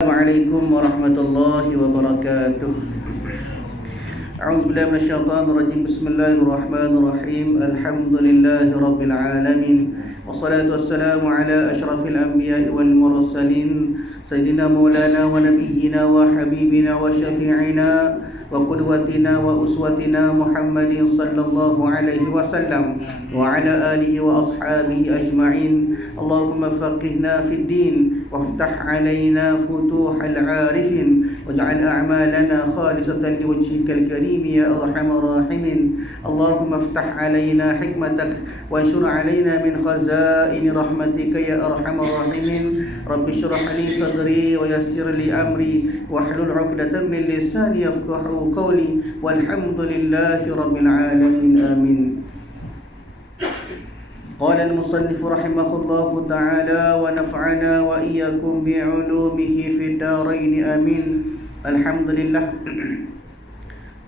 Assalamualaikum warahmatullahi wabarakatuh. A'udzubillahi minasyaitonir rajim. Bismillahirrahmanirrahim. Alhamdulillahi rabbil alamin. Wassalatu wassalamu ala asyrafil anbiya'i wal mursalin sayyidina maulana wa nabiyyina wa habibina wa syafi'ina wa qudwatina wa uswatina Muhammadin sallallahu alaihi wasallam wa ala alihi wa ashabihi ajma'in. Allahumma faqihna fid din وافتح علينا فتوح العارفين واجعل أعمالنا خالصة لوجهك الكريم يا أرحم الراحمين. اللهم افتح علينا حكمتك وانشر علينا من خزائن رحمتك يا أرحم الراحمين. رب اشرح لي صدري ويسر لي أمري واحلل عقدة من لساني يفقهوا قولي والحمد لله رب العالمين آمين. قال المصنف رحمه الله تعالى ونفعنا وإياكم بعلومه في الدارين آمين. Alhamdulillah.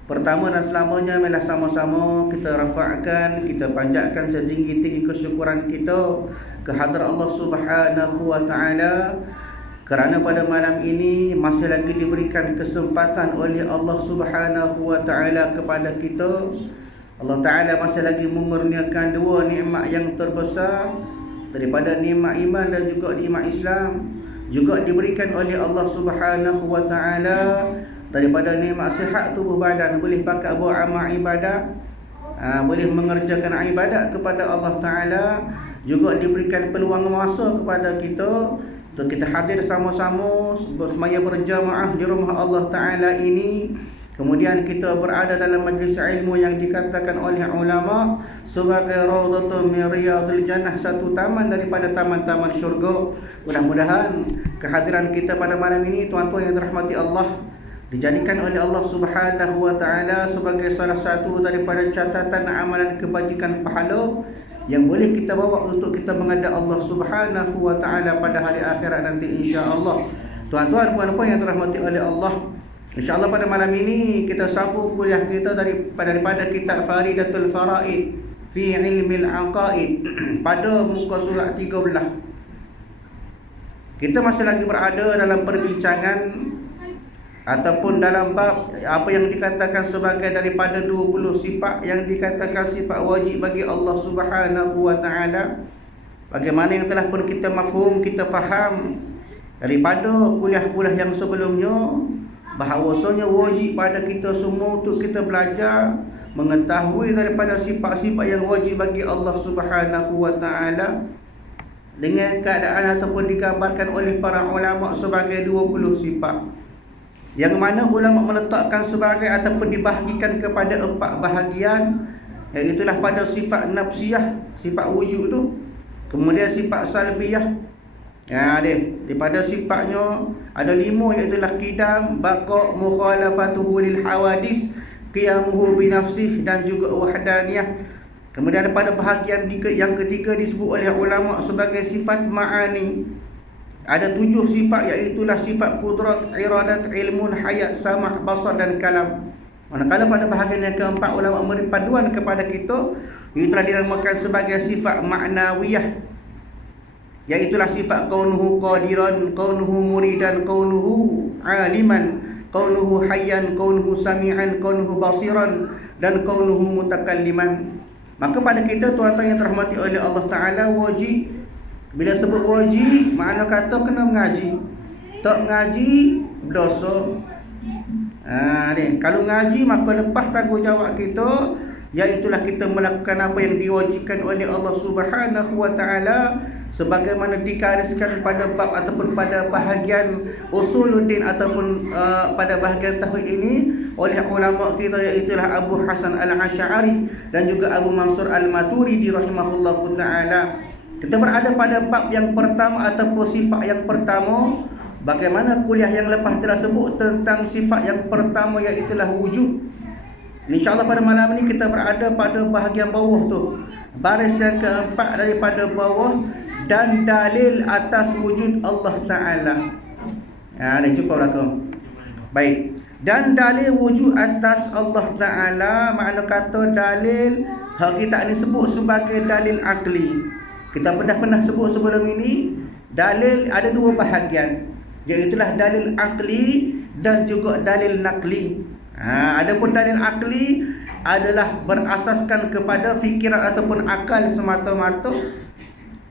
Pertama dan selamanya marilah sama-sama kita rafa'kan, kita panjatkan setinggi-tinggi kesyukuran kita kehadrat Allah Subhanahu wa taala kerana pada malam ini masih lagi diberikan kesempatan oleh Allah Subhanahu wa taala kepada kita. Allah Ta'ala masih lagi memurniakan dua nikmat yang terbesar daripada nikmat iman dan juga nikmat Islam. Juga diberikan oleh Allah Subhanahu wa Ta'ala daripada nikmat sihat tubuh badan, boleh pakai buat amal ibadat, boleh mengerjakan ibadat kepada Allah Ta'ala. Juga diberikan peluang masa kepada kita untuk kita hadir sama-sama semaya berjamaah di rumah Allah Ta'ala ini. Kemudian kita berada dalam majlis ilmu yang dikatakan oleh ulama sebagai raudhatun min riyadil jannah, satu taman daripada taman-taman syurga. Mudah-mudahan kehadiran kita pada malam ini, tuan-tuan yang dirahmati Allah, dijadikan oleh Allah Subhanahu wa taala sebagai salah satu daripada catatan amalan kebajikan pahala yang boleh kita bawa untuk kita menghadap Allah Subhanahu wa taala pada hari akhirat nanti insya-Allah. Tuan-tuan, puan-puan yang dirahmati oleh Allah, InsyaAllah pada malam ini kita sambung kuliah kita daripada kitab Faridatul Faraid fi Ilmil Aqaid pada muka surat 13. Kita masih lagi berada dalam perbincangan ataupun dalam bab apa yang dikatakan sebagai daripada 20 sifat yang dikatakan sifat wajib bagi Allah Subhanahu wa taala. Bagaimana yang telah pun kita mafhum, kita faham daripada kuliah-kuliah yang sebelumnya, bahawasanya wajib pada kita semua untuk kita belajar mengetahui daripada sifat-sifat yang wajib bagi Allah Subhanahu wa taala dengan keadaan ataupun digambarkan oleh para ulama sebagai 20 sifat, yang mana ulama meletakkan sebagai ataupun dibahagikan kepada 4 bahagian, iaitu pada sifat nafsiyah, sifat wujud tu, kemudian sifat salbiyah. Daripada sifatnya ada 5, iaitu qidam, baqa, mukhalafatuhu lil hawadis, qiyamuhu bi nafsih dan juga wahdaniyah. Kemudian pada bahagian yang ketiga disebut oleh ulama sebagai sifat ma'ani. Ada 7 sifat, iaitu sifat qudrat, iradat, ilmun, hayat, sama', basar dan kalam. Manakala pada bahagian yang keempat ulama memberi panduan kepada kita, itu telah dinamakan sebagai sifat ma'nawiyah, iaitulah sifat kaunuhu qadiran, kaunuhu muridan, kaunuhu aliman, kaunuhu hayyan, kaunuhu sami'an, kaunuhu basiran dan kaunuhu mutakalliman. Maka pada kita, tuan-tuan yang dirahmati oleh Allah Ta'ala, wajib, bila sebut wajib, makna kata kena mengaji. Tak mengaji, berdosa. Kalau mengaji, maka lepas tanggungjawab kita, iaitulah kita melakukan apa yang diwajibkan oleh Allah Subhanahu wa taala, sebagaimana dikariskan pada bab ataupun pada bahagian usuluddin ataupun pada bahagian tauhid ini oleh ulama kita, iaitu Abu Hasan Al-Asy'ari dan juga Abu Mansur Al-Maturidi rahimahullahu taala. Kita berada pada bab yang pertama ataupun sifat yang pertama. Bagaimana kuliah yang lepas telah sebut tentang sifat yang pertama, iaitu wujud. InsyaAllah pada malam ini kita berada pada bahagian bawah tu, baris yang keempat daripada bawah, dan dalil atas wujud Allah Ta'ala. Dah cukup belakang. Baik. Dan dalil wujud atas Allah Ta'ala, makna kata dalil kita ini sebut sebagai dalil akli. Kita pernah sebut sebelum ini, dalil ada 2 bahagian. Iaitulah dalil akli dan juga dalil nakli. Adapun dalil akli adalah berasaskan kepada fikiran ataupun akal semata-mata.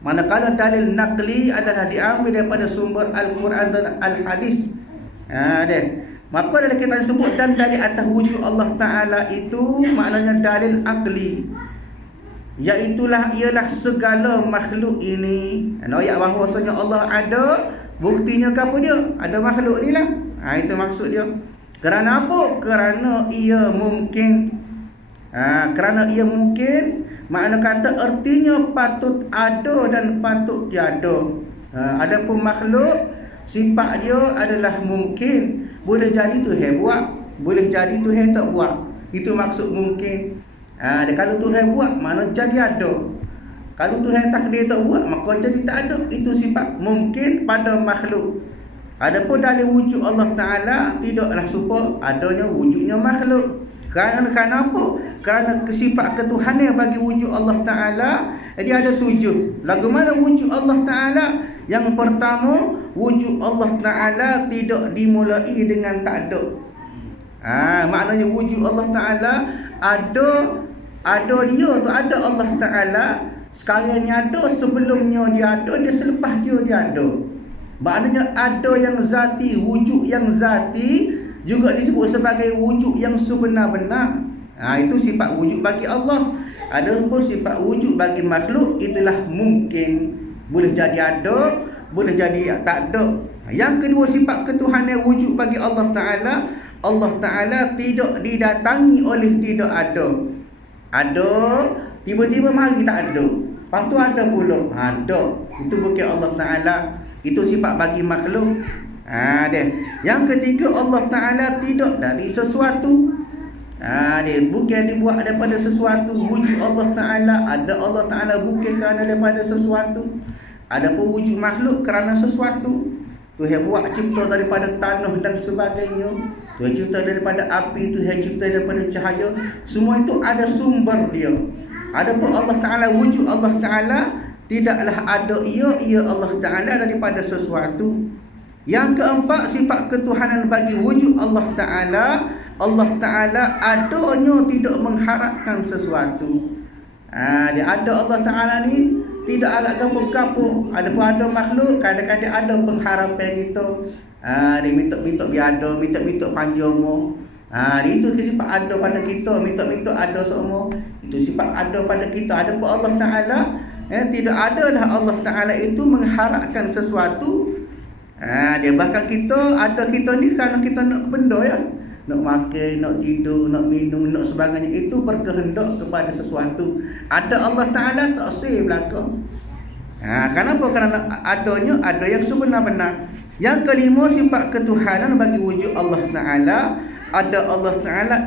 Manakala dalil nakli adalah diambil daripada sumber Al-Quran dan Al-Hadis. Maka dalam kita sebut dan dari atas wujud Allah Ta'ala itu maknanya dalil akli, ialah segala makhluk ini. Ayat bahawasanya Allah ada, buktinya ke apa dia? Ada makhluk ni lah. Itu maksud dia. Kerana apa? Kerana ia mungkin. Kerana ia mungkin, makna kata artinya patut ada dan patut tiada. Adapun makhluk, sifat dia adalah mungkin. Boleh jadi Tuhan buat, boleh jadi Tuhan tak buat. Itu maksud mungkin. Kalau Tuhan buat, mana jadi ada. Kalau Tuhan takdir tak buat, maka jadi tak ada. Itu sifat mungkin pada makhluk. Adapun dari wujud Allah Ta'ala, tidaklah serupa adanya wujudnya makhluk. Kerana apa? Kerana sifat ketuhanan bagi wujud Allah Ta'ala, dia ada 7. Lagu mana wujud Allah Ta'ala? Yang pertama, wujud Allah Ta'ala tidak dimulai dengan tak ada. Maknanya wujud Allah Ta'ala ada dia tu, ada Allah Ta'ala. Sekarang ni ada, sebelumnya dia ada, dia selepas dia ada. Maknanya ada yang zati, wujud yang zati juga disebut sebagai wujud yang sebenar-benar. Itu sifat wujud bagi Allah. Ada pun sifat wujud bagi makhluk, itulah mungkin. Boleh jadi ada, boleh jadi tak ada. Yang kedua, sifat ketuhanan wujud bagi Allah Ta'ala. Allah Ta'ala tidak didatangi oleh tidak ada. Ada, tiba-tiba mari tak ada. Lepas tu ada pula. Ada. Itu bukan Allah Ta'ala. Itu sifat bagi makhluk. Yang ketiga, Allah Ta'ala tidak dari sesuatu. Bukan dibuat daripada sesuatu. Wujud Allah Ta'ala, ada Allah Ta'ala bukan kerana daripada sesuatu. Adapun wujud makhluk kerana sesuatu. Tuhan buat cipta daripada tanah dan sebagainya. Tuhan cipta daripada api, Tuhan cipta daripada cahaya. Semua itu ada sumber dia. Adapun Allah Ta'ala, wujud Allah Ta'ala, tidaklah ada ia Allah Ta'ala daripada sesuatu. Yang keempat, sifat ketuhanan bagi wujud Allah Ta'ala. Allah Ta'ala adanya tidak mengharapkan sesuatu. Dia ada Allah Ta'ala ni tidak agak gapo-gapo. Adapun ada makhluk, kadang-kadang ada pengharapan kita. Dia minta biar ada, minta panjang umur. Itu sifat ada pada kita, minta ada semua. Itu sifat ada pada kita. Adapun Allah Ta'ala, tidak adalah Allah Ta'ala itu mengharapkan sesuatu. Dia bahkan kita ni kerana kita nak benda ya, nak makan, nak tidur, nak minum, nak sebagainya, itu berkehendak kepada sesuatu. Ada Allah Ta'ala tak save belakang. Kenapa? Kerana adanya ada yang sebenar-benar. Yang kelima, sifat ketuhanan bagi wujud Allah Ta'ala. Ada Allah Ta'ala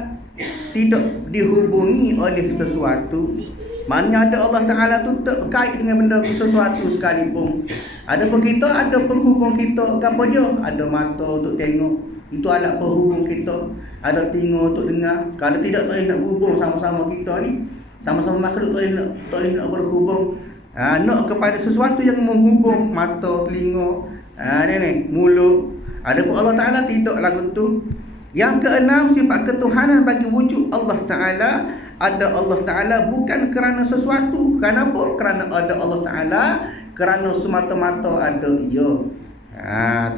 tidak dihubungi oleh sesuatu. Maknanya ada Allah Ta'ala tu tak berkait dengan benda sesuatu sekalipun. Ada pun kita, ada penghubung kita. Apa dia? Ada mata untuk tengok, itu alat penghubung kita. Ada telinga untuk dengar. Kalau tidak, tak boleh nak berhubung sama-sama kita ni. Sama-sama makhluk tak boleh nak berhubung. Nak kepada sesuatu yang menghubung mata, telinga, mulut. Ada pun Allah Ta'ala tidak lagu tu. Yang keenam, sifat ketuhanan bagi wujud Allah Ta'ala. Ada Allah Ta'ala bukan kerana sesuatu. Kenapa? Kerana ada Allah Ta'ala, kerana semata-mata ada ia.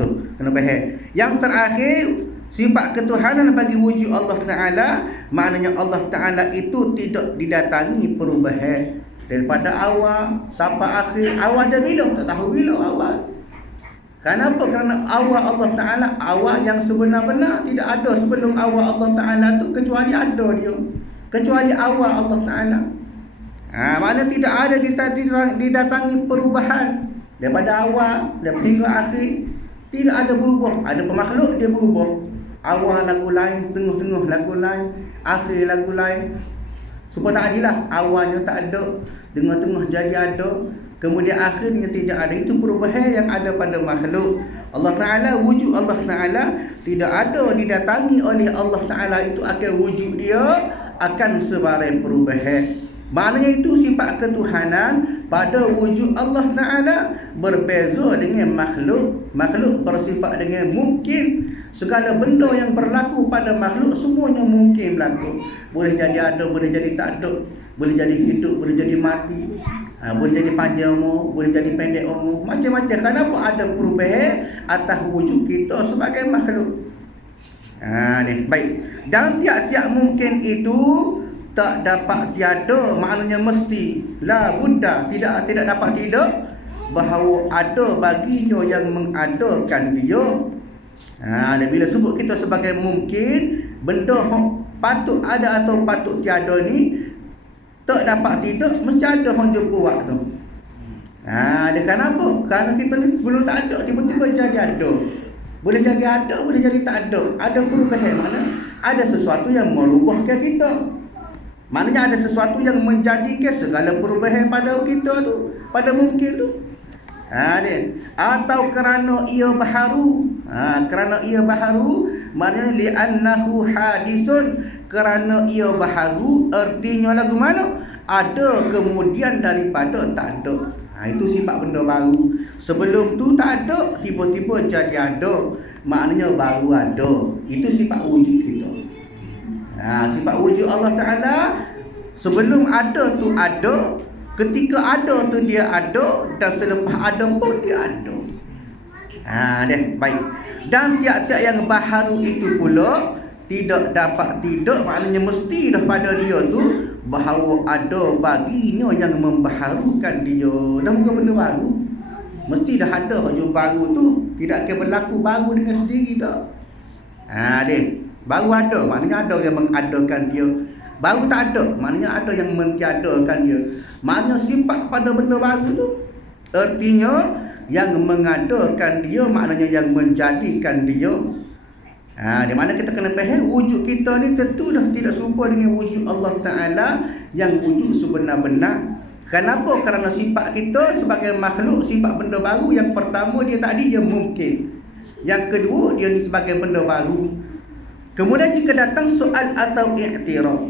Tu kena faham. Yang terakhir, sifat ketuhanan bagi wujud Allah Ta'ala, maknanya Allah Ta'ala itu tidak didatangi perubahan. Daripada awal sampai akhir. Awal je bila? Tak tahu bila awal. Kenapa? Kerana awal Allah Ta'ala, awal yang sebenar-benar. Tidak ada sebelum awal Allah Ta'ala tu, kecuali ada dia. Kecuali awal Allah Ta'ala. Maknanya tidak ada didatangi perubahan. Daripada awal hingga akhir, tidak ada berubah. Ada pemakhluk, dia berubah. Awal lagu lain, tengah-tengah lagu lain, akhir lagu lain. Supaya tak adilah. Awalnya tak ada, tengah-tengah jadi ada, kemudian akhirnya tidak ada. Itu perubahan yang ada pada makhluk. Allah Ta'ala, wujud Allah Ta'ala tidak ada didatangi oleh Allah Ta'ala. Itu akan wujud dia akan sebarang perubahan. Maknanya itu sifat ketuhanan pada wujud Allah Ta'ala berbeza dengan makhluk. Makhluk bersifat dengan mungkin. Segala benda yang berlaku pada makhluk semuanya mungkin berlaku. Boleh jadi ada, boleh jadi tak ada. Boleh jadi hidup, boleh jadi mati. Boleh jadi panjang umur, boleh jadi pendek umur. Macam-macam. Kenapa ada perubahan atas wujud kita sebagai makhluk? Baik. Dan tiap-tiap mungkin itu tak dapat tiada, maknanya mesti. La budda, tidak dapat tidak, bahawa ada baginya yang mengadakan dia. Dan bila sebut kita sebagai mungkin, benda patut ada atau patut tiada ni tak dapat tidak, mesti ada orang jumpa buat tu. Dia kenapa? Kerana kita ni sebelum tak ada, tiba-tiba jadi ada. Boleh jadi ada, boleh jadi tak ada. Ada perubahan, mana ada sesuatu yang merubahkan kita. Maknanya ada sesuatu yang menjadikan segala perubahan pada kita tu, pada mungkin tu. Atau kerana ia baharu. Kerana ia baharu, maknanya li'annahu hadisun, kerana ia baharu, artinya lagu mana? Ada kemudian daripada tak ada. Itu sifat benda baru. Sebelum tu tak ada, tiba-tiba jadi ada, maknanya baru ada. Itu sifat wujud kita. Sifat wujud Allah Ta'ala, sebelum ada tu ada, ketika ada tu dia ada, dan selepas ada pun dia ada. Baik. Dan tiap-tiap yang baharu itu pula tidak dapat tidak, maknanya mesti dah pada dia tu bahawa ada baginya yang membaharukan dia. Dah bukan benda baru, mesti dah ada wujud baru tu. Tidak akan berlaku baru dengan sendiri tak. Baru ada, maknanya ada yang mengadakan dia. Baru tak ada, maknanya ada yang mentiadakan dia. Maknanya sifat pada benda baru tu, artinya yang mengadakan dia, maknanya yang menjadikan dia. Di mana kita kena faham wujud kita ni tentu dah tidak serupa dengan wujud Allah Ta'ala yang wujud sebenar-benar. Kenapa? Kerana sifat kita sebagai makhluk, sifat benda baru. Yang pertama dia tadi dia mungkin. Yang kedua dia ni sebagai benda baru. Kemudian jika datang soal atau i'tiraf,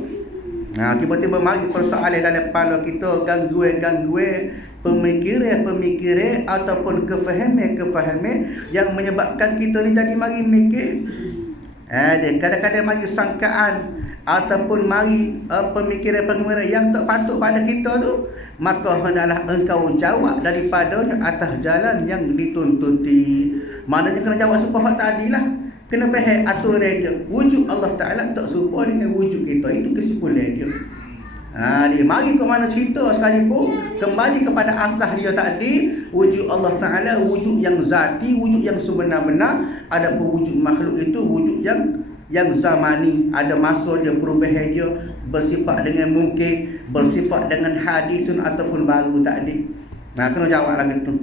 tiba-tiba mari persoalan dalam kepala kita, gangguan-gangguan, pemikiran-pemikiran ataupun kefahaman-kefahaman yang menyebabkan kita ni jadi mari mikir. Kadang-kadang mari sangkaan ataupun mari pemikiran-pemikiran yang tak patut pada kita tu, maka hendaklah engkau jawab daripadanya atas jalan yang dituntuti. Maknanya kena jawab sepahak tadilah. Kena faham aturan dia. Wujud Allah Ta'ala tak serupa dengan wujud kita. Itu kesimpulan dia. Mari ke mana cerita sekalipun, kembali kepada asas dia tadi. Wujud Allah Ta'ala wujud yang zati, wujud yang sebenar-benar. Adapun wujud makhluk itu wujud yang zamani. Ada masa dia, perubahan dia, bersifat dengan mungkin, bersifat dengan hadisun ataupun baru tadi. Kena jawab lagi tu.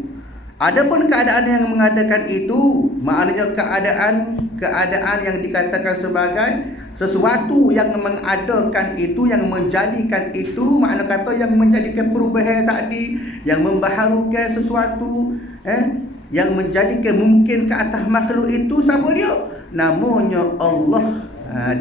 Adapun keadaan yang mengadakan itu, maknanya keadaan yang dikatakan sebagai sesuatu yang mengadakan itu, yang menjadikan itu, makna kata yang menjadikan perubahan tadi, yang membaharukan sesuatu, yang menjadikan mungkin ke atas makhluk itu, siapa dia? Namanya Allah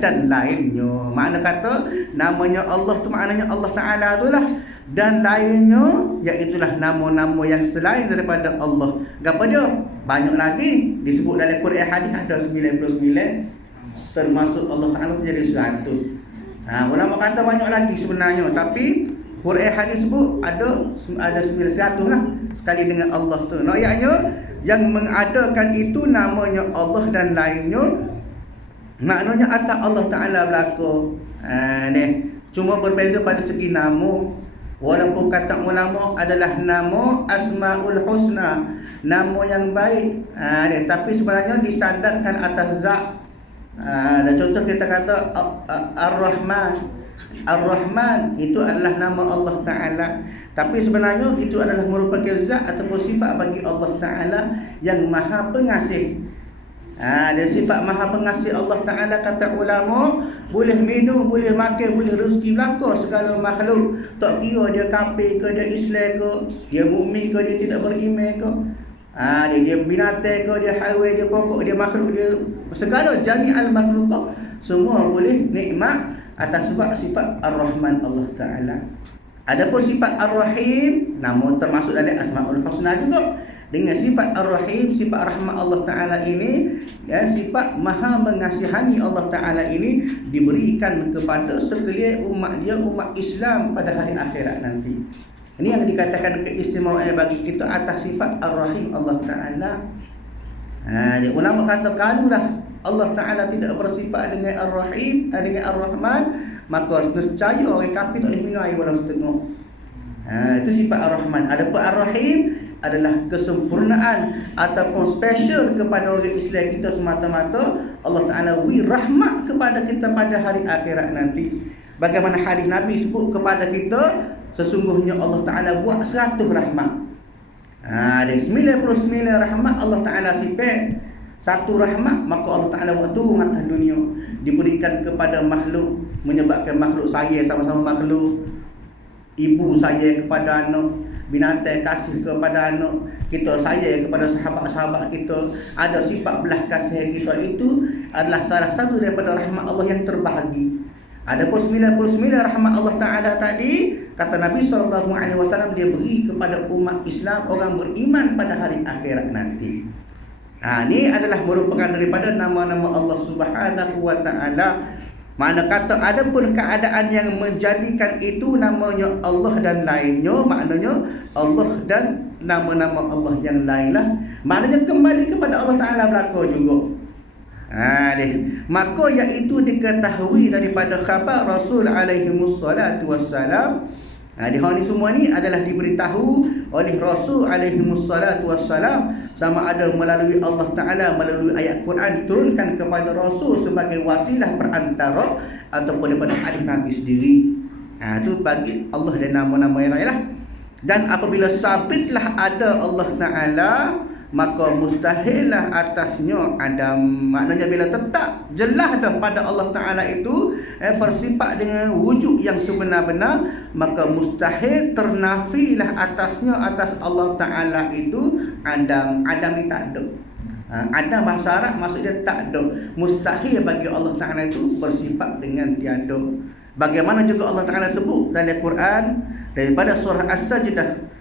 dan lainnya. Makna kata namanya Allah tu maknanya Allah Ta'ala tu lah, dan lainnya iaitulah nama-nama yang selain daripada Allah. Apa dia? Banyak lagi disebut dalam Quran hadis, ada 99, termasuk Allah Ta'ala tu jadi 100. Ulama kata banyak lagi sebenarnya, tapi Quran hadis sebut ada 900 lah sekali dengan Allah tu. Ianya yang mengadakan itu namanya Allah dan lainnya, maknanya atas Allah Ta'ala berlaku. Cuma berbeza pada segi nama. Walaupun kata ulama adalah nama Asmaul Husna, nama yang baik, tapi sebenarnya disandarkan atas zat. Contoh kita kata Ar-Rahman. Ar-Rahman itu adalah nama Allah Ta'ala, tapi sebenarnya itu adalah merupakan zat ataupun sifat bagi Allah Ta'ala yang maha pengasih. Dan sifat maha pengasih Allah Ta'ala, kata ulama, boleh minum, boleh makan, boleh rezeki belaka segala makhluk. Tak kira dia kafir ke, dia Islam ke, dia mukmin ke, dia tidak beriman ke, dia binatang ke, dia haiwan, dia pokok, dia makhluk, dia segala jami'al makhluk, semua boleh nikmat atas sebab sifat Ar-Rahman Allah Ta'ala. Adapun sifat Ar-Rahim, namun termasuk dalam Asmaul Husna juga. Dengan sifat Ar-Rahim, sifat rahmat Allah Ta'ala ini, ya, sifat maha mengasihani Allah Ta'ala ini diberikan kepada sekalian umat dia, umat Islam pada hari akhirat nanti. Ini yang dikatakan keistimewaan bagi kita atas sifat Ar-Rahim Allah Ta'ala. Ulama kata kalulah Allah Ta'ala tidak bersifat dengan Ar-Rahim, dengan Ar-Rahman, maka nescaya orang kafir tak boleh minum air walau setengah. Itu sifat Ar-Rahman. Adapun Ar-Rahim adalah kesempurnaan ataupun special kepada orang Islam kita semata-mata. Allah Ta'ala beri rahmat kepada kita pada hari akhirat nanti. Bagaimana hadis Nabi sebut kepada kita, sesungguhnya Allah Ta'ala buat 100 rahmat. Ada 99 rahmat Allah Ta'ala sifat. Satu rahmat maka Allah Ta'ala buat turun atas dunia, diberikan kepada makhluk, menyebabkan makhluk sayang sama-sama makhluk. Ibu sayang kepada anak, binatang kasih kepada anak, kita sayang kepada sahabat-sahabat kita, ada sifat belah kasih kita. Itu adalah salah satu daripada rahmat Allah yang terbahagi. Adapun 99 rahmat Allah Ta'ala tadi, kata Nabi SAW, dia beri kepada umat Islam, orang beriman pada hari akhirat nanti. Ini adalah merupakan daripada nama-nama Allah Subhanahu Wa Ta'ala. Mana kata ada pun keadaan yang menjadikan itu namanya Allah dan lainnya, maknanya Allah dan nama-nama Allah yang lainlah, maknanya kembali kepada Allah Ta'ala belaka juga. Maka iaitu diketahui daripada khabar Rasul alaihi wassalatu wassalam. Ini semua ni adalah diberitahu oleh Rasul alaihi wassalatu wassalam, sama ada melalui Allah Ta'ala, melalui ayat Quran diturunkan kepada Rasul sebagai wasilah perantara, ataupun daripada hadis Nabi sendiri. Itu bagi Allah dan nama-nama yang lain lah. Dan apabila sabitlah ada Allah Ta'ala, maka mustahillah atasnya ada. Maknanya bila tetap jelas dah pada Allah Ta'ala itu bersifat dengan wujud yang sebenar-benar, maka mustahil ternafilah atasnya, atas Allah Ta'ala itu Adam. Adam ni tak ada. Adam bahasa Arab maksudnya tak ada. Mustahil bagi Allah Ta'ala itu bersifat dengan tiada. Bagaimana juga Allah Ta'ala sebut dalam Quran daripada surah As-Sajdah,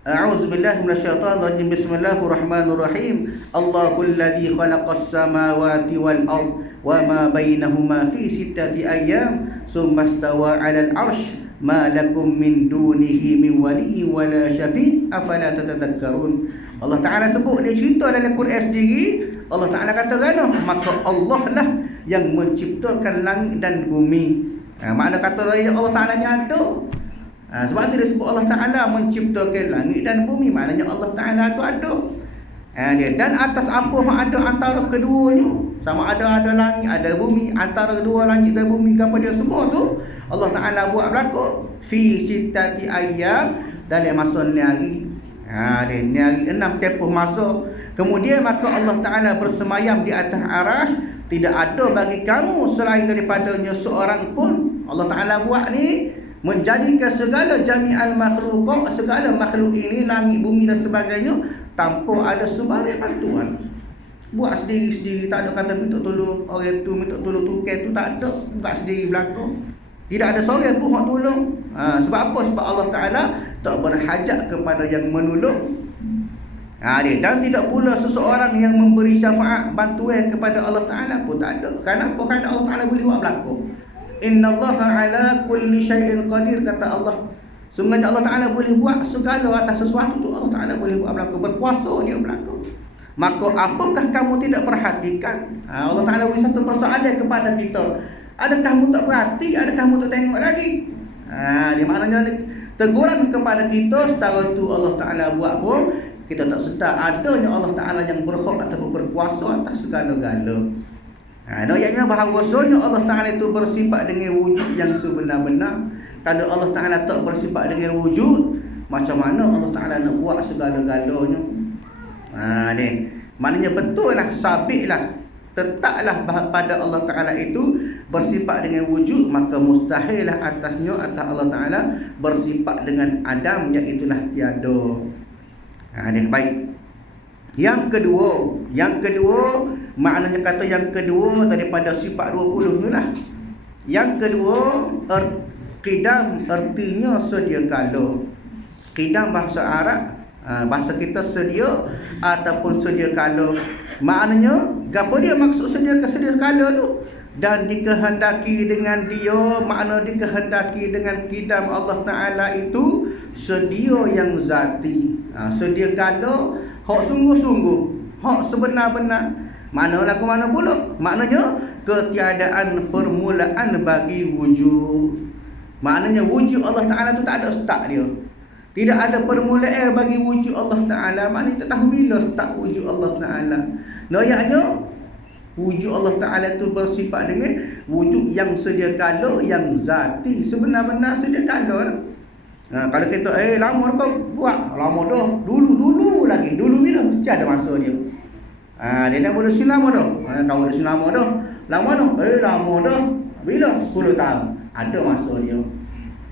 A'udzubillahi minasyaitonirrajim. Bismillahirrahmanirrahim. Allahul ladzi khalaqas samawati wal ard wa ma bainahuma fi sittati ayyam tsumma istawa 'alal 'arsy ma lakum min dunihi min waliyyin wala syafi' afala tatadhakkarun. Allah Ta'ala sebut, dia cerita dalam Quran sendiri. Allah Ta'ala kata kan, maka Allah lah yang menciptakan langit dan bumi. Makna kata Allah Ta'ala ni ada. Sebab itu disebut Allah Ta'ala menciptakan langit dan bumi, maknanya Allah Ta'ala tu ada. Dan atas apa yang ada antara keduanya, sama ada langit, ada bumi, antara kedua langit dan bumi, kepada semua tu Allah Ta'ala buat berlaku fi sittati ayyam, dalam masa ni hari. Ni hari 6 tempoh masa. Kemudian maka Allah Ta'ala bersemayam di atas arasy, tidak ada bagi kamu selain daripadanya seorang pun. Allah Ta'ala buat ni menjadikan segala jami'al makhluk, segala makhluk ini, langit, bumi dan sebagainya, tanpa ada sebarang bantuan. Buat sendiri-sendiri, tak ada kata minta tolong orang tu, minta tolong tukar tu, tak ada. Buat sendiri belakang. Tidak ada seorang pun nak tolong. Sebab apa? Sebab Allah Ta'ala tak berhajat kepada yang menolong. Dan tidak pula seseorang yang memberi syafaat, bantuan kepada Allah Ta'ala pun tak ada. Kenapa? Kerana Allah Ta'ala boleh buat belakang. Innallaha ala kulli syai'in qadir, kata Allah. Sungguhnya Allah Ta'ala boleh buat segala atas sesuatu tu. Allah Ta'ala boleh buat belaka, berkuasa dia belaka. Maka apakah kamu tidak perhatikan? Allah Ta'ala beri satu persoalan kepada kita. Adakah kamu tak perhati? Adakah kamu tak tengok lagi? Dia maknanya teguran kepada kita. Setara tu Allah Ta'ala buat pun kita tak sedar adanya Allah Ta'ala yang berhak atau berkuasa atas segala-gala. Ayatnya bahawasanya Allah Ta'ala itu bersifat dengan wujud yang sebenar-benar. Kalau Allah Ta'ala tak bersifat dengan wujud, macam mana Allah Ta'ala nak buat segala-galanya? Maknanya betul lah, sabit lah, tetaplah pada Allah Ta'ala itu bersifat dengan wujud, maka mustahil lah atasnya, atas Allah Ta'ala bersifat dengan adam, iaitulah tiada. Baik. Yang kedua, maknanya kata yang kedua daripada sifat 20 itulah. Yang kedua, Qidam artinya sedia kala. Qidam bahasa Arab, bahasa kita sedia ataupun sedia kala. Maknanya gapo dia maksud sedia kala tu? Dan dikehendaki dengan dia, makna dikehendaki dengan qidam Allah Ta'ala itu sedia yang zati. Sedia kala hak sungguh-sungguh, hak sebenar-benar. Mana lagu mana pula? Maknanya ketiadaan permulaan bagi wujud. Maknanya wujud Allah Ta'ala tu tak ada start dia. Tidak ada permulaan bagi wujud Allah Ta'ala. Maknanya tak tahu bila start wujud Allah Ta'ala. Noyaknya wujud Allah Ta'ala tu bersifat dengan wujud yang sedia kala, yang zati, sebenar-benar sedia kala. Kalau kita lama dah kau buat, lama dah, dulu lagi, dulu bila mesti ada masa dia. Dia dah bodoh lama dah. Kau bodoh lama dah. Lama dah. Lama dah. Bila? 10 tahun. Ada masa dia.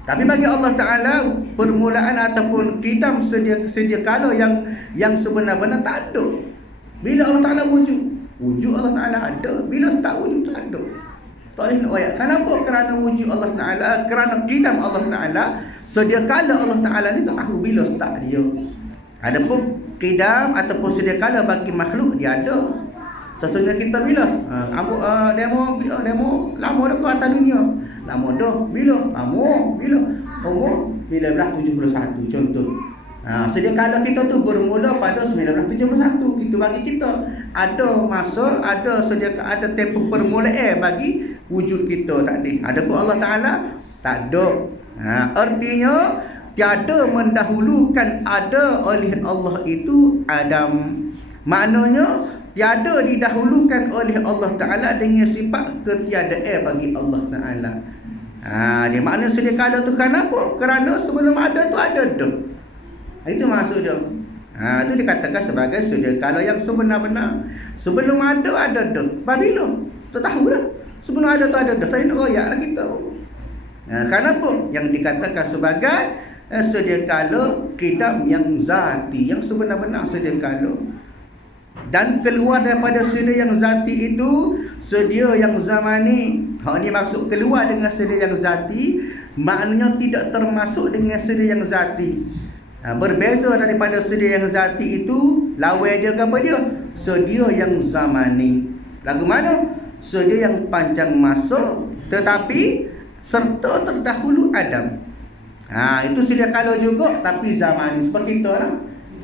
Tapi bagi Allah Ta'ala, permulaan ataupun qidam sedia kala yang sebenar-benar tak ada. Bila Allah Ta'ala wujud Allah Ta'ala ada. Bila start wujud tak ada. Tak boleh nak ayat. Kenapa? Kerana wujud Allah Ta'ala, kerana qidam Allah Ta'ala, sedia kala Allah Ta'ala ni tak tahu bila start dia. Adapun qidam ataupun sedia kala bagi makhluk dia ada. Contohnya kita bila demo lama dah ke atas dunia. Lama dah. Bila? Bila? Umur 1971 contoh. Sedia kala kita tu bermula pada 1971. Itu bagi kita ada masa, ada tempoh permulaan bagi wujud kita tadi. Adapun Allah Ta'ala tak ada. Artinya tiada mendahulukan ada oleh Allah itu Adam. Maknanya tiada didahulukan oleh Allah Ta'ala dengan sifat ketiadaan bagi Allah Ta'ala. Dia makna sedia kala tu kenapa? Kerana sebelum ada tu ada dah. Itu maksud dia. Itu dikatakan sebagai sedia kala yang sebenar-benar. Sebelum ada dah. Bila? Tak tahu dah. Sebelum ada tu ada dah. Tak nak royak lah kita. Kenapa? Yang dikatakan sebagai sedia kala qidam yang zati, yang sebenar-benar sedia kala. Dan keluar daripada sedia yang zati itu sedia yang zamani. Hak ni maksud keluar dengan sedia yang zati, maknanya tidak termasuk dengan sedia yang zati. Berbeza daripada sedia yang zati itu, lawan dia ke apa dia? Sedia yang zamani. Lagu mana? Sedia yang panjang masa tetapi serta terdahulu Adam. Itu sedia kala juga tapi zamani. Seperti itu lah.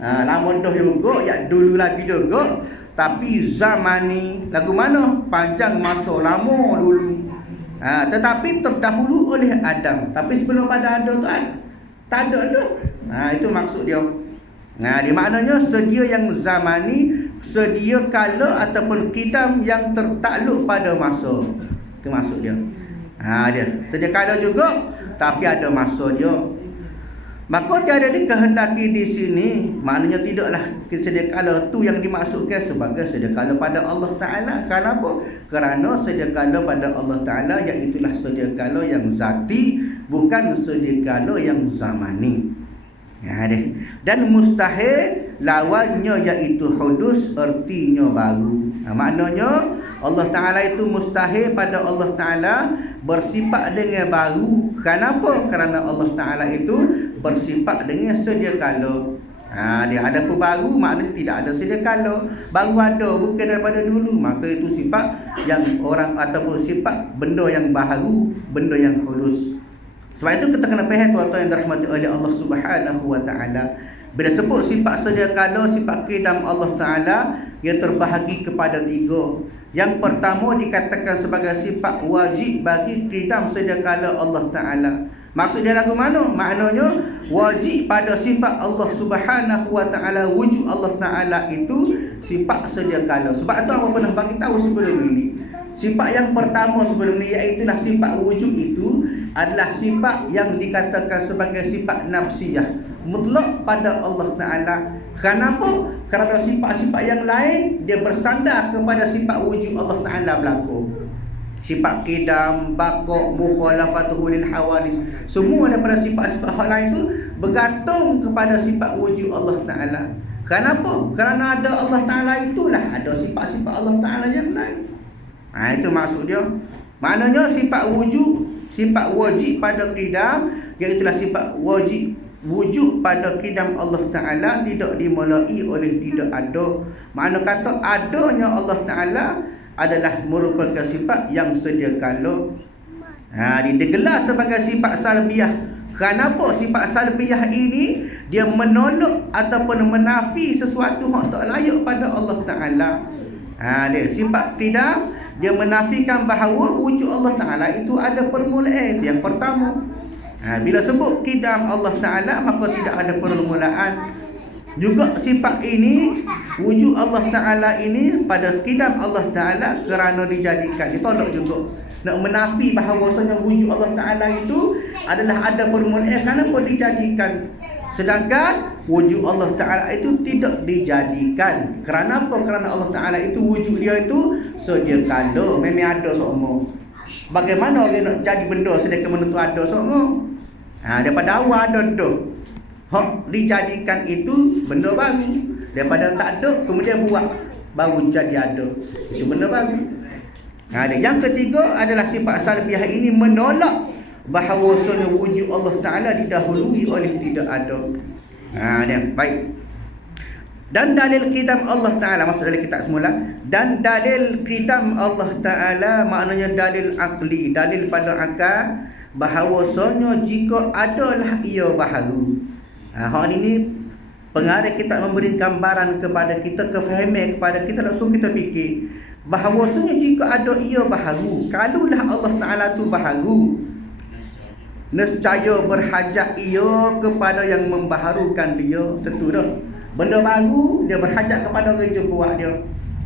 Lama dah juga, ya dulu lagi juga, tapi zamani. Lagu mana? Panjang masa, lama dulu. Tetapi terdahulu oleh Adam. Tapi sebelum pada ada tu tak ada dah. Itu maksud dia. Dia maknanya sedia yang zamani, sedia kala ataupun qidam yang tertakluk pada masa. Itu maksud dia. Dia sedia kala juga tapi ada masa dia. Maka tiada dikehendaki di sini, maknanya tidaklah sedia kala tu yang dimaksudkan sebagai sedia kala pada Allah Ta'ala. Kenapa? Kerana sedia kala pada Allah Ta'ala iaitulah sedia kala yang zati, bukan sedia kala yang zamani. Dan mustahil lawannya iaitu hudus, artinya baru. Maknanya Allah Ta'ala itu mustahil pada Allah Ta'ala bersifat dengan baru. Kenapa? Kerana Allah Ta'ala itu bersifat dengan sedia kala. Dia ada pun baru, maknanya tidak ada sedia kala. Baru ada, bukan daripada dulu. Maka itu sifat yang orang ataupun sifat benda yang baru, benda yang hudus. Sebab itu kita kena faham tuan-tuan yang dirahmati oleh Allah Subhanahu wa Ta'ala. Bila sebut sifat sedia kala, sifat qidam Allah Ta'ala, ia terbahagi kepada 3. Yang pertama dikatakan sebagai sifat wajib bagi qidam sedia kala Allah Ta'ala. Maksud dia lagu mana? Maknanya wajib pada sifat Allah Subhanahu wa Ta'ala, wujud Allah Ta'ala itu sifat sedia kala. Sebab itu apa pernah bagi tahu sebelum ini. Sifat yang pertama sebelum ni iaitulah sifat wujud itu adalah sifat yang dikatakan sebagai sifat nafsiyah, mutlak pada Allah Ta'ala. Kenapa? Kerana sifat-sifat yang lain dia bersandar kepada sifat wujud Allah Ta'ala berlaku. Sifat qidam, baqa', mukhalafatuhu lil hawadis, semua daripada sifat-sifat hal lain itu bergantung kepada sifat wujud Allah Ta'ala. Kenapa? Kerana ada Allah Ta'ala itulah ada sifat-sifat Allah Ta'ala yang lain. Itu maksud dia. Maknanya sifat wajib pada qidam, iaitu sifat wajib wujud pada qidam Allah Ta'ala tidak dimulai oleh tidak ada. Makna kata adanya Allah Ta'ala adalah merupakan sifat yang sedia kala. Digelar sebagai sifat salbiyah. Kenapa sifat salbiyah ini dia menolak ataupun menafi sesuatu yang tak layak pada Allah Ta'ala. Dia sifat qidam, dia menafikan bahawa wujud Allah Ta'ala itu ada permulaan. Itu yang pertama. Bila sebut qidam Allah Ta'ala, maka tidak ada permulaan. Juga sifat ini, wujud Allah Ta'ala ini pada qidam Allah Ta'ala kerana dijadikan. Ditolak juga. Nak menafi bahawasanya wujud Allah Ta'ala itu adalah ada permulaan kenapa dijadikan. Sedangkan wujud Allah Ta'ala itu tidak dijadikan. Kerana apa? Kerana Allah Ta'ala itu wujud dia itu sedia kala. Memang ada semua. Bagaimana orang nak jadi benda sedangkan benda tu ada semua? Daripada awal ada dah. Hak dijadikan itu benda baru. Daripada tak ada kemudian buat baru jadi ada. Itu benda baru. Yang ketiga adalah sifat salbiyah ini menolak bahawasanya wujud Allah Ta'ala didahului oleh tidak ada. Baik. Dan dalil qidam Allah Ta'ala, maksud dalil kitab semula. Dan dalil qidam Allah Ta'ala maknanya dalil akli, dalil pada akal, bahawasanya jika adalah ia baharu. Hal ini pengarah kita memberi gambaran kepada kita, kefahaman kepada kita, nak suruh kita fikir bahawasanya jika ada ia baharu, kalaulah Allah Ta'ala tu baharu, nescaya berhajat ia kepada yang membaharukan dia. Tentu dah benda baru dia berhajat kepada orang yang buat dia.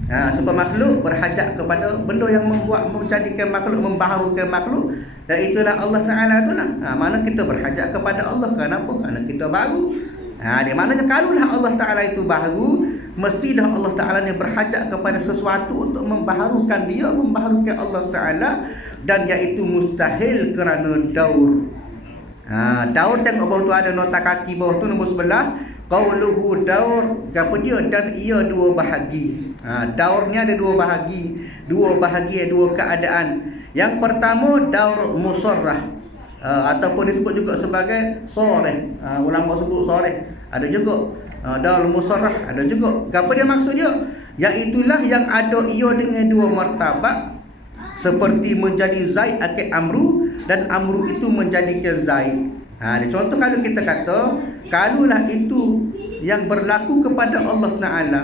Sebab makhluk berhajat kepada benda yang membuat, menjadikan makhluk, membaharukan makhluk. Dan itulah Allah Ta'ala tu lah. Mana kita berhajat kepada Allah. Kenapa? Kerana kita baru. Dia maknanya kalaulah Allah Ta'ala itu baharu, mesti dah Allah Ta'ala ni berhajat kepada sesuatu untuk membaharukan dia, membaharukan Allah Ta'ala. Dan iaitu mustahil kerana daur. Daur tengok bawah tu ada nota kaki bawah tu nombor 11. Qauluhu daur, apa dia? Dan ia dua bahagi. Daurnya ada dua bahagi. Dua bahagi, dua keadaan. Yang pertama daur musarrah, ataupun disebut juga sebagai soreh. Ulama sebut soreh. Ada juga daur musarrah, ada juga. Apa dia maksud dia? Iaitulah yang ada ia dengan dua martabat, seperti menjadi Zaid akid Amru, dan Amru itu menjadikan Zaid. Contoh kalau kita kata, kalaulah itu yang berlaku kepada Allah Ta'ala,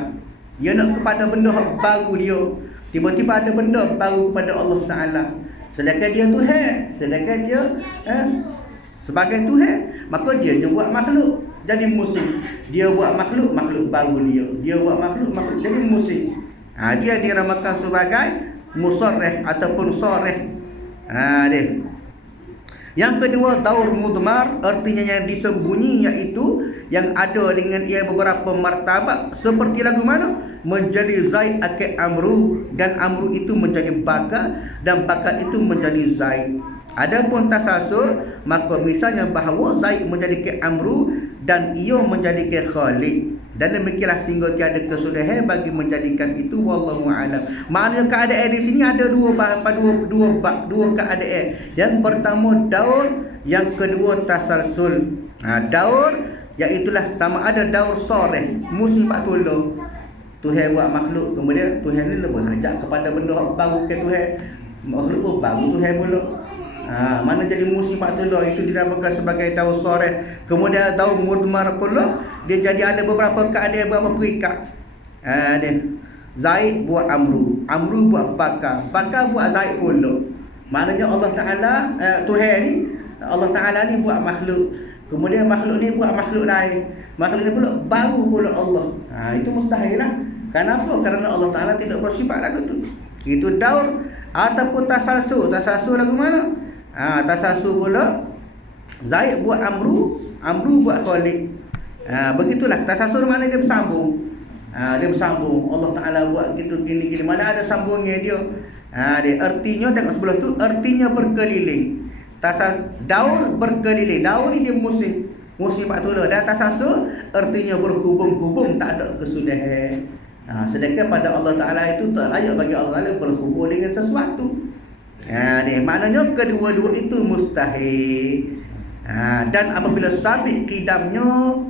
dia nak kepada benda baru dia, tiba-tiba ada benda baru kepada Allah Ta'ala, sedangkan dia Tuhan, sedangkan dia sebagai Tuhan, maka dia je buat makhluk jadi musim. Dia buat makhluk, makhluk baru dia buat makhluk, makhluk jadi musim. Dia dinamakan sebagai musarrih ataupun soreh. Dia. Yang kedua daur mudmar, artinya yang disembunyi, iaitu yang ada dengan ia beberapa martabat, seperti lagu mana? Menjadi Zaid akid Amru, dan Amru itu menjadi Bakat, dan Bakat itu menjadi Zaid. Adapun tasasul, maka misalnya bahawa Zaid menjadi ke Amru dan ia menjadi ke Khalid. Dan demikianlah sehingga tiada kesudahan bagi menjadikan itu, wallahu a'lam. Maknanya keadaan di sini ada dua keadaan. Yang pertama daur, yang kedua tasalsul. Daur iaitulah sama ada daur soreh, musim pak tolong. Tuhan buat makhluk, kemudian Tuhan ni berhajat kepada benda baru ke Tuhan. Makhluk pun baru Tuhan pula. Mana jadi musim pak tolong, itu dinamakan sebagai daur soreh. Kemudian daur mudmar pula, dia jadi ada beberapa keadaan, beberapa perikat. Dia Zaid buat Amru, Amru buat Bakar, Bakar buat Zaid pula. Maknanya Allah Ta'ala, Tuhan ni, Allah Ta'ala ni buat makhluk, kemudian makhluk ni buat makhluk lain, makhluk ni pula baru pula Allah. Itu mustahil lah. Kenapa? Kerana Allah Ta'ala tidak bersifat lagu tu. Itu daur. Ataupun tasalsul. Tasalsul lagu mana? Tasalsul pula Zaid buat Amru, Amru buat Khalid. Begitulah tasalsul, mana dia bersambung. Dia bersambung. Allah Ta'ala buat gitu, gini-gini. Mana ada sambungnya dia. Dia artinya, tengok sebelah tu, artinya berkeliling. Daur berkeliling. Daur ni dia musim pak tolong. Dan tasalsul artinya berhubung-hubung, tak ada kesudahan. Sedangkan pada Allah Ta'ala itu tak layak bagi Allah Ta'ala berhubung dengan sesuatu. Maknanya kedua-dua itu mustahil. Dan apabila sabit qidamnya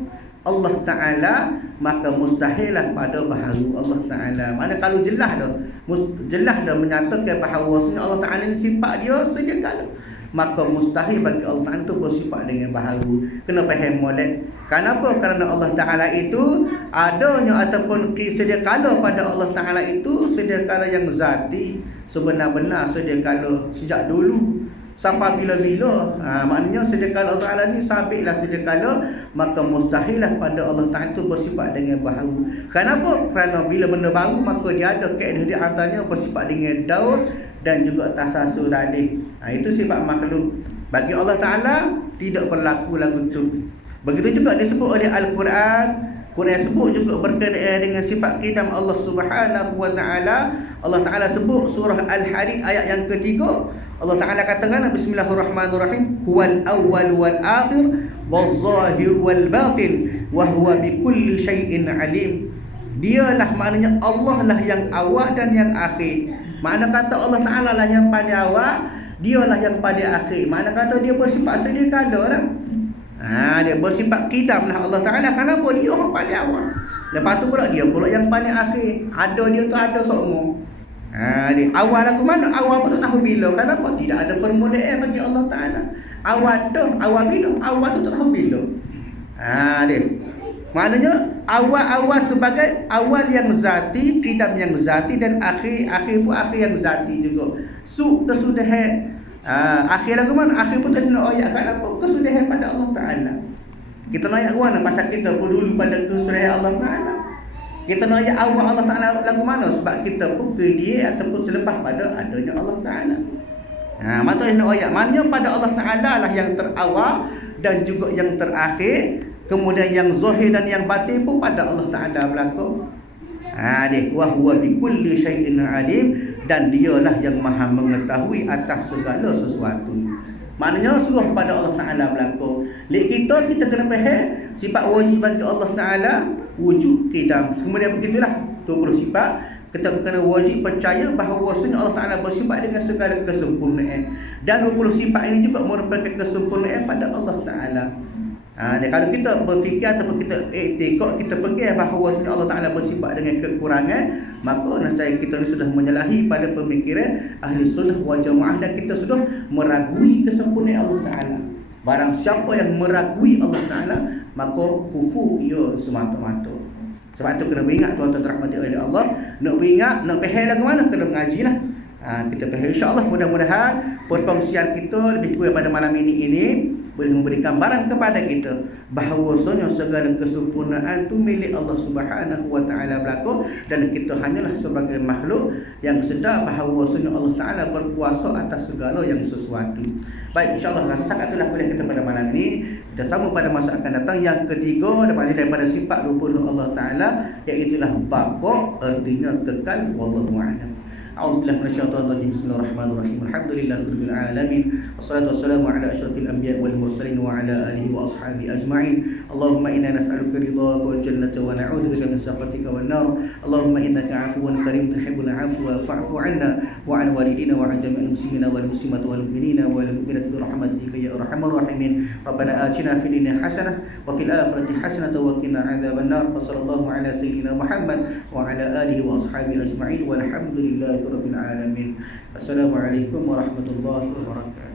Allah Ta'ala, maka mustahillah pada bahawa Allah Ta'ala. Mana kalau jelas dah menyatakan bahawa Allah Ta'ala ni sifat dia sedia kala, maka mustahil bagi Allah Ta'ala itu bersifat dengan bahawa. Kena faham molek. Kenapa? Kerana Allah Ta'ala itu adanya ataupun sedia kala pada Allah Ta'ala itu sedia kala yang zati, sebenar-benar sedia kala sejak dulu sampai bila-bila. Maknanya sedia kala Allah Ta'ala ni sabitlah sedia kala, maka mustahillah pada Allah Ta'ala itu bersifat dengan baharu. Kenapa? Kerana bila benda baru, maka dia ada kaedah di antaranya bersifat dengan daur dan juga tasasul tadi. Itu sifat makhluk. Bagi Allah Ta'ala tidak berlaku lagu tu. Begitu juga disebut oleh Al-Quran. Quran sebut juga berkenaan dengan sifat qidam Allah Subhanahu wa Ta'ala. Allah Ta'ala sebut surah Al-Hadid ayat yang ketiga. Allah Ta'ala katakan bismillahirrahmanirrahim, huwal awwal wal akhir wal zahir wal batin wa huwa bikulli syai'in alim. Dialah, maknanya Allah lah yang awal dan yang akhir. Makna kata Allah Ta'ala lah yang paling awal, dialah yang paling akhir. Makna kata dia bersifat sedia kala lah. Dia bersifat qidam lah Allah Ta'ala. Kenapa? Dia orang paling awal. Lepas tu pula dia pula yang paling akhir. Ada dia tu ada semua. Dia awal lagu mana? Awal pun tak tahu bila. Kenapa? Tidak ada permulaan bagi Allah Ta'ala. Awal tu, awal bila? Awal tu tak tahu bila. Dia maknanya awal-awal sebagai awal yang zati, qidam yang zati, dan akhir pun akhir yang zati juga. Kesudahan akhir lagu mana? Akhir pun tak nak ayat kat apa? Kesudahan pada Allah Ta'ala. Kita nak ayat mana? Pasal kita pun dulu pada kesudahan Allah Ta'ala. Kita nak ayat awal Allah Ta'ala lagu mana? Sebab kita pun ke dia ataupun selepas pada adanya Allah Ta'ala. Maksudnya nak ayat maknanya pada Allah Ta'ala lah yang terawal dan juga yang terakhir. Kemudian yang zahir dan yang batin pun pada Allah Ta'ala berlaku. Wa huwa bikulli syai'in alim, dan dialah yang maha mengetahui atas segala sesuatu. Maknanya seluruh pada Allah Ta'ala berlaku. Kita kena faham sifat wajib bagi Allah Ta'ala wujud qidam. Kemudian begitulah 20 sifat. Kita kena wajib percaya bahawa Allah Ta'ala bersifat dengan segala kesempurnaan. Dan 20 sifat ini juga merupakan kesempurnaan pada Allah Ta'ala. Kalau kita berfikir ataupun kita iktikad, kita pegang bahawa Allah Ta'ala bersifat dengan kekurangan, maka nescaya kita ni sudah menyalahi pada pemikiran ahli sunnah wal jamaah, dan kita sudah meragui kesempurnaan Allah Ta'ala. Barang siapa yang meragui Allah Ta'ala, maka kufur ia semata-mata. Sebab tu kena beringat tuan-tuan rahmati oleh Allah. Nak beringat, nak faham lagu mana, kena mengaji lah. Kita faham, insya-Allah mudah-mudahan perkongsian kita lebih kurang pada malam ini boleh memberikan gambaran kepada kita bahawasanya segala kesempurnaan tu milik Allah Subhanahu wa Ta'ala berlaku, dan kita hanyalah sebagai makhluk yang sedar bahawasanya Allah Ta'ala berkuasa atas segala yang sesuatu. Baik, insya-Allah rasa itulah kuliah kita pada malam ini. Kita sambung pada masa akan datang yang ketiga daripada sifat 20 Allah Ta'ala, iaitu baqa, artinya kekal. Wallahu a'lam. A'udzubillahi minasyaitonir rajim. Bismillahirrahmanirrahim. Alhamdulillahirabbil alamin. Wassalatu wassalamu ala asyrafil anbiya'i wal mursalin wa ala alihi wa ashabihi ajma'in. Allahumma inna nas'aluka ridhaka wal jannata wa na'udzubika min sakhatika wan nar. Allahumma innaka 'afuwun karim tuhibbul 'afwa fa'fu 'anna wa 'an walidina wa 'an jami'il muslimina wal muslimati wal mu'minina wal mu'minati bi rahmatika ya arhamar rahimin. Rabbana atina fid dunya hasanah wa fil akhirati hasanah wa qina 'adzaban nar. Sallallahu ala sayyidina Muhammad wa ala alihi wa ashabihi ajma'in walhamdulillahi rabbil alamin. Assalamualaikum warahmatullahi wabarakatuh.